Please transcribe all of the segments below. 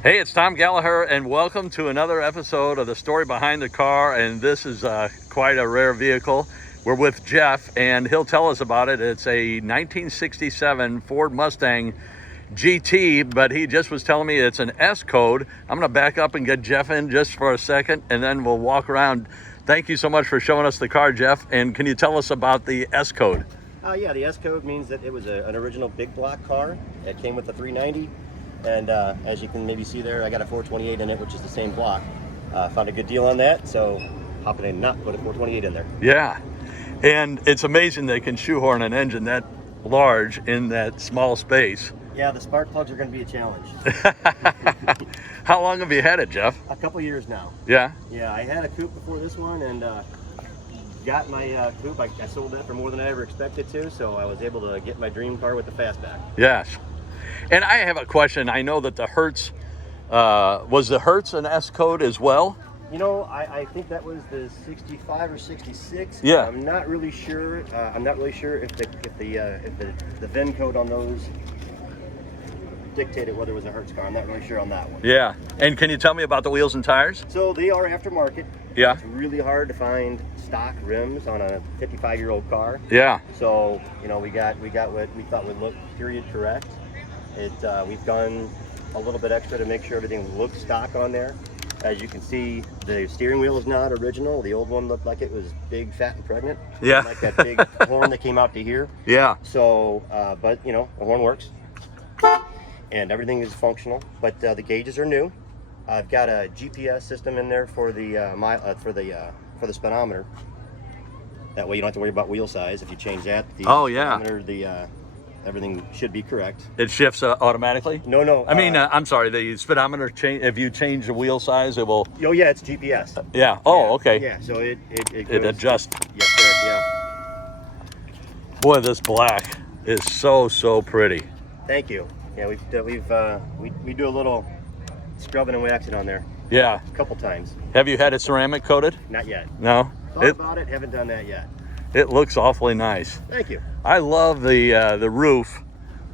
Hey, it's Tom Gallagher, and welcome to another episode of The Story Behind the Car. And this is quite a rare vehicle. We're with Jeff, and he'll tell us about it. It's a 1967 Ford Mustang GT, but he just was telling me it's an S-Code. I'm going to back up and get Jeff in just for a second, and then we'll walk around. Thank you so much for showing us the car, Jeff. And can you tell us about the S-Code? Yeah, the S-Code means that it was an original big block car. It came with the 390. And as you can maybe see there, I got a 428 in it, which is the same block. Found a good deal on that, so how could I not put a 428 in there? Yeah, and it's amazing they can shoehorn an engine that large in that small space. Yeah, the spark plugs are going to be a challenge. How long have you had it, Jeff? A couple years now. Yeah? Yeah, I had a coupe before this one, and got my coupe. I sold that for more than I ever expected to, so I was able to get my dream car with the Fastback. Yes. And I have a question. I know that the Hertz, was the Hertz an S-Code as well? You know, I think that was the 65 or 66. Yeah. I'm not really sure. I'm not really sure if the VIN code on those dictated whether it was a Hertz car. I'm not really sure on that one. Yeah. And can you tell me about the wheels and tires? So they are aftermarket. Yeah. It's really hard to find stock rims on a 55-year-old car. Yeah. So, you know, we got what we thought would look period correct. We've done a little bit extra to make sure everything looks stock on there. As you can see, the steering wheel is not original. The old one looked like it was big, fat, and pregnant. Yeah. Like that big horn that came out to here. Yeah. So, but you know, the horn works. And everything is functional, but the gauges are new. I've got a GPS system in there for the for the speedometer. That way you don't have to worry about wheel size. If you change that, the speedometer, everything should be correct. It shifts automatically? No. I mean, I'm sorry, the speedometer change. If you change the wheel size, it will. Oh yeah, it's GPS. Yeah. Oh, yeah. okay. Yeah. So it adjusts. Yes, sir. Yeah. Boy, this black is so pretty. Thank you. Yeah, we do a little scrubbing and waxing on there. Yeah. A couple times. Have you had it ceramic coated? Not yet. No. Thought about it. Haven't done that yet. It looks awfully nice. Thank you. I love the roof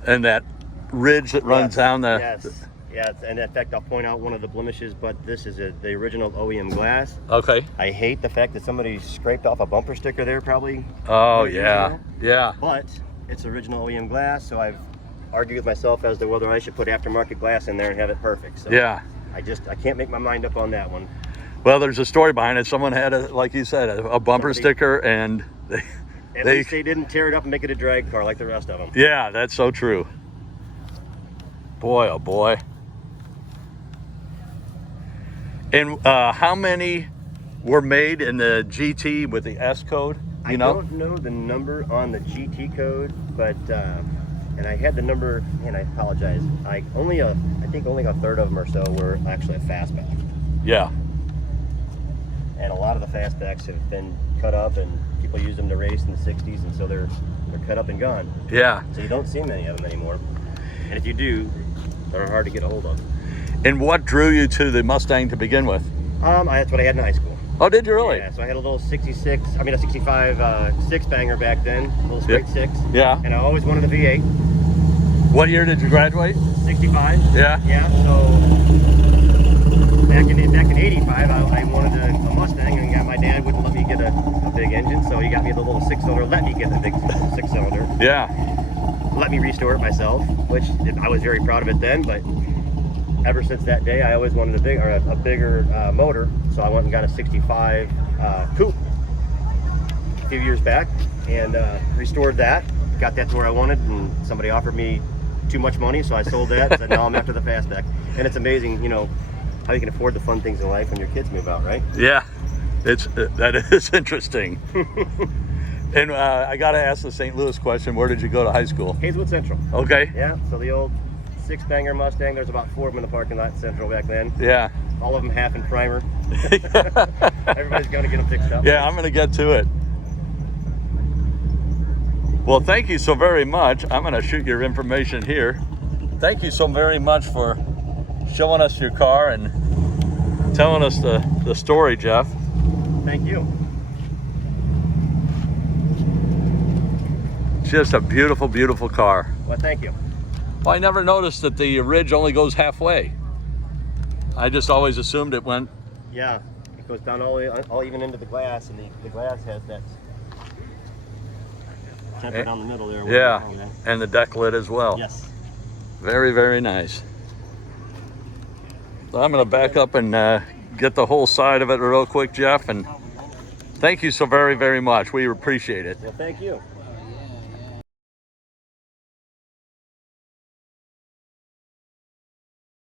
and that ridge that runs down the. Yes. Yeah, and in fact, I'll point out one of the blemishes, but this is the original OEM glass. Okay. I hate the fact that somebody scraped off a bumper sticker there, probably. Oh yeah, yeah. But it's original OEM glass, so I've argued with myself as to whether I should put aftermarket glass in there and have it perfect. So yeah. I can't make my mind up on that one. Well, there's a story behind it. Someone had like you said, a bumper sticker, and At least they didn't tear it up and make it a drag car like the rest of them. Yeah, that's so true. Boy, oh boy. And how many were made in the GT with the S-Code? I don't know the number on the GT code, but and I had the number, and I apologize. I think only a third of them or so were actually a fastback. Yeah. And a lot of the fastbacks have been cut up, and people use them to race in the 60s, and so they're cut up and gone. Yeah. So you don't see many of them anymore. And if you do, they're hard to get a hold of. And what drew you to the Mustang to begin with? That's what I had in high school. Oh, did you really? Yeah, so I had a little 65 six-banger back then, a little straight six. Yeah. And I always wanted a V8. What year did you graduate? 65. Yeah. Yeah, so back in 85, I wanted a Mustang, and my dad wouldn't let me get a big engine, so he got me the little six-cylinder, let me get the big six-cylinder. Yeah. Let me restore it myself, which I was very proud of it then, but ever since that day, I always wanted a bigger motor, so I went and got a 65 coupe a few years back, and restored that, got that to where I wanted, and somebody offered me too much money, so I sold that, and said, now I'm after the Fastback. And it's amazing, you know, how you can afford the fun things in life when your kids move out, right? Yeah, that is interesting. And I got to ask the St. Louis question. Where did you go to high school? Hazelwood Central. Okay. Yeah, so the old six-banger Mustang, there's about 4 of them in the parking lot in Central back then. Yeah. All of them half in primer. Everybody's going to get them fixed up. Yeah, I'm going to get to it. Well, thank you so very much. I'm going to shoot your information here. Thank you so very much for showing us your car and telling us the story, Jeff. Thank you. Just a beautiful, beautiful car. Well, thank you. Well, I never noticed that the ridge only goes halfway. I just always assumed it went. Yeah, it goes down all even into the glass, and the glass has that temper down the middle there. Yeah, and the deck lid as well. Yes. Very, very nice. So I'm going to back up and get the whole side of it real quick, Jeff, and thank you so very, very much. We appreciate it. Well, thank you.